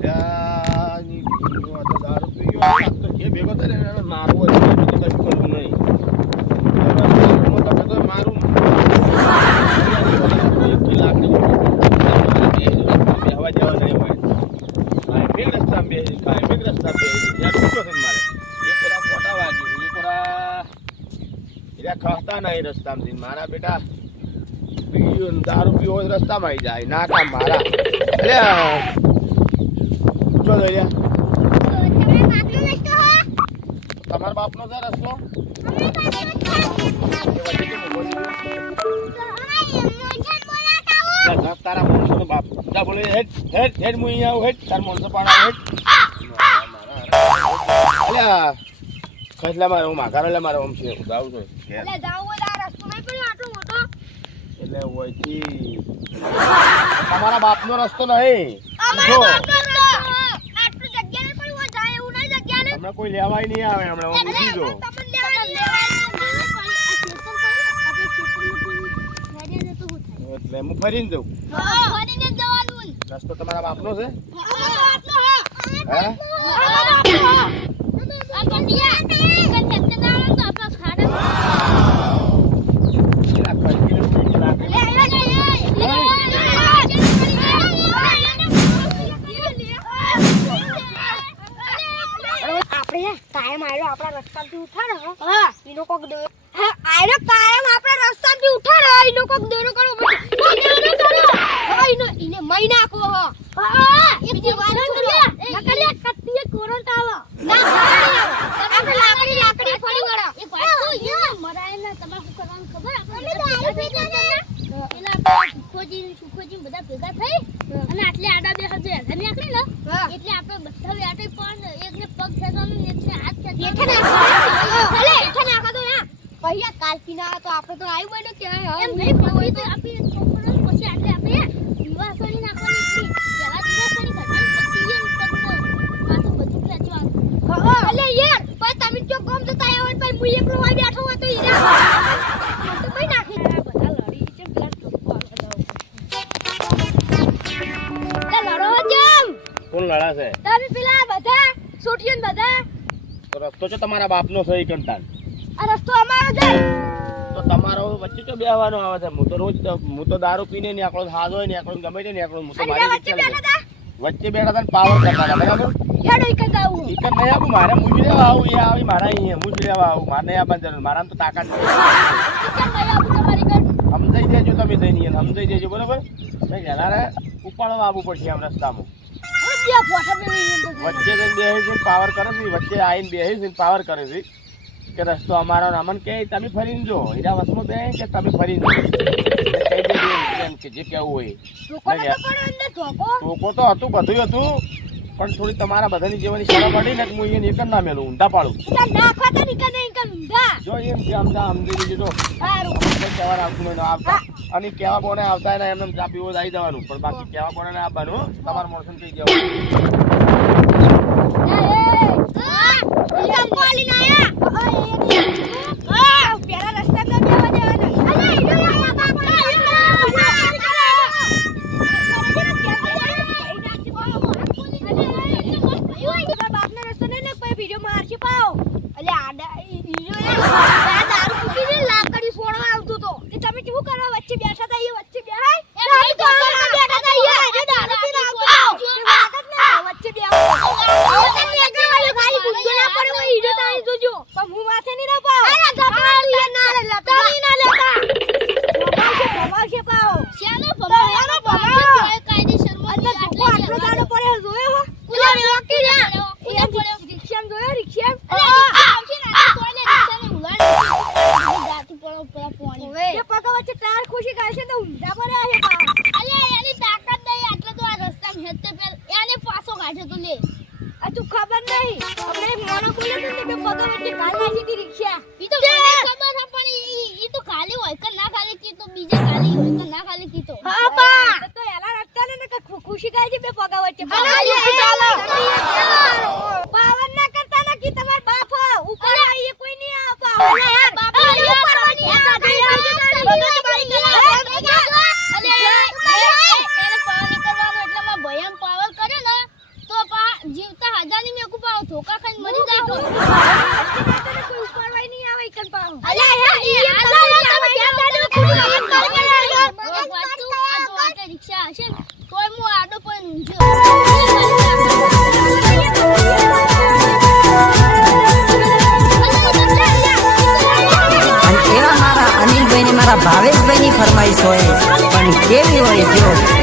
યાની બીજો તો દારૂ પી ગયો તો કે ભેગો થાય ને મારવો છે બીજું કશું કરવું નહીં હું તમે તો મારું હવા જવા નહીં હોય કાંઈ રસ્તા બે કાંઈ રસ્તા બે ત્યાં શું છે મારે એ પૂરા ફોટા વાગ્યું એ પૂરા એટલે ખાતા નહીં રસ્તામાંથી મારા બેટા પીયું દારૂ પીવો રસ્તામાં આવી જાય ના કામ મારા એટલે તમારા બાપનો છે રસ્તો તારા માણસો બાપ જા બોલે હેડ હેડ હેડ હું અહીંયા આવું હેડ તાર માણસો પાણા હેડ અલ્યા ખસલા મારે હું માઘારેલા મારે ઓમ છે જાઉં છું એટલે જાવ હોય આ રસ્તો નહીં પડ્યો આટલો મોટો એટલે ઓયથી તમારા બાપનો રસ્તો નહીં અમારા બાપનો રસ્તો આટલી જગ્યા નહીં પડી હોય જાય એવું નહીં જગ્યા ને હમણાં કોઈ લેવાય નહીં આવે હમણાં હું મૂકી દો એટલે હું ફરીને જઉં ફરીને જવાનું રસ્તો તમારા બાપનો છે હે કાયમ આયરો આપણા રસ્તાથી ઉઠાડે હા ઈનો કોક દે હા આયરો કાયમ આપણા રસ્તાથી ઉઠાડે ઈનો કોક દેરો કરો હા ઈને મઈ નાખો હા બીજી વાત છોડ્યા નકલિયા કત્તીએ કોરંટ આવો ના આપણે લાકડી ફોડી વળા એ વાત તો યે મરાય ને તમારે શું કરવાનું ખબર આપણે એલા સુખોજી બધા ભેગા થઈ અને આટલે આડા બે હજે હે નીકળી ને એટલે આપણે બધા વ્યાટે પણ એકને પગ ખેંચવાનો ને એકને હાથ ખેંચવાનો ભલે એઠે નાખો તો યા ભૈયા કાલપીના તો આપણે તો આવ્યું હોય ને કે એમ નહીં પછી તો આપી છોકરો પછી આટલે આપણે દીવાસળી નાખવાની હતી પેલા દીવાસળી કરવાની પછી એ પગનો પાછું બધું ખેંચવાનું હા અલે યાર પણ તમે જો કોમ જતા આવ્યો પણ હું એકલો હોય બેઠો હોય તો ઈરા તો ભાઈ નાખી બધા લડી છે પેલા ટોકો આગળ લડો જમ કોણ લડા છે તમે પેલા બધા સોટિયન બધા તો રસ્તો છે તમારા બાપનો સહી કંટાળ આ રસ્તો અમારો છે તો તમારો વચ્ચે તો બેહવાનો આવે છે હું તો દારૂ પીને ને આકડો હાજ હોય ને આકડો ગમે તે ને આકડો હું તો મારી વચ્ચે બેઠા હતા વચ્ચે બેઠા હતા પાવર કરતા હતા બરાબર હેડો એક જ આવું એક જ નહીં આવું મારે મુજ લેવા આવું એ આવી મારા અહીંયા મુજ લેવા આવું મારે નહીં આપવાની જરૂર મારા તો તાકાત એક જ નહીં આવું તમારી ઘર સમજાઈ દેજો તમે જઈને સમજાઈ દેજો બરાબર મેં ઘેલા ઉપાડવા આવવું પડશે આમ રસ્તામાં બે ફોટા મેળવી વચ્ચે જઈને બેસી છે પાવર કરે છે વચ્ચે આવીને બેસી છે પાવર કરે છે કે રસ્તો અમારો અમન કે તમે ફરીને જો હીરા વસમો બે કે તમે ફરીને જો કહી દેજો એમ કે જે કેવું હોય ધોકો તો હતું બધું હતું પણ થોડી તમારા બધાની જેવાની શરમ પડી ને હું અહીંયા એક જ ના મેલું ઊંધા પાડું જો એમ કે અમદા સમજી દેજો જો કહેવા આવતું નહીં આવતા અને કેવા બોને આવતા ને એમને ચા પીવો આવી જવાનું પણ બાકી કેવા બોને ને આવવાનું તમારા મોણસને કહી દેવાનું ખબર નહીં અમને મોનો બોલે તો બે પગ વચ્ચે કાલ નાખી દી રિક્ષા ઈ તો મને ખબર છે પણ ઈ તો ખાલી હોય કે ના ખાલી કી તો બીજે ખાલી હોય કે ના ખાલી કી તો હા પા તો એલા રખતા ને કે ખુશી કાઈ બે પગ વચ્ચે પાવન ના કરતા ના કી તમાર બાપ ઉપર આઈએ કોઈ નહીં આ પાવન બાપ ઉપરવાની આ બધું તમારી અલે એને પાવન કરવાનો એટલે માં ભયમ પાવર કર્યો ને તો જીવતા હાજાની મેં કુપાવ ધોકા ખાઈને મરી જાય તો કોઈ ઉપાડવાય નહીં આવે કન પાવ અલ્યા યાર એ આદો રિક્ષા હશે ને તોય હું આડો પણ ઊંઝ્યો અને એવા મારા અનિલભાઈ ને મારા ભાવેશભાઈ ની ફરમાઈશ હોય પણ કેવી હોય જો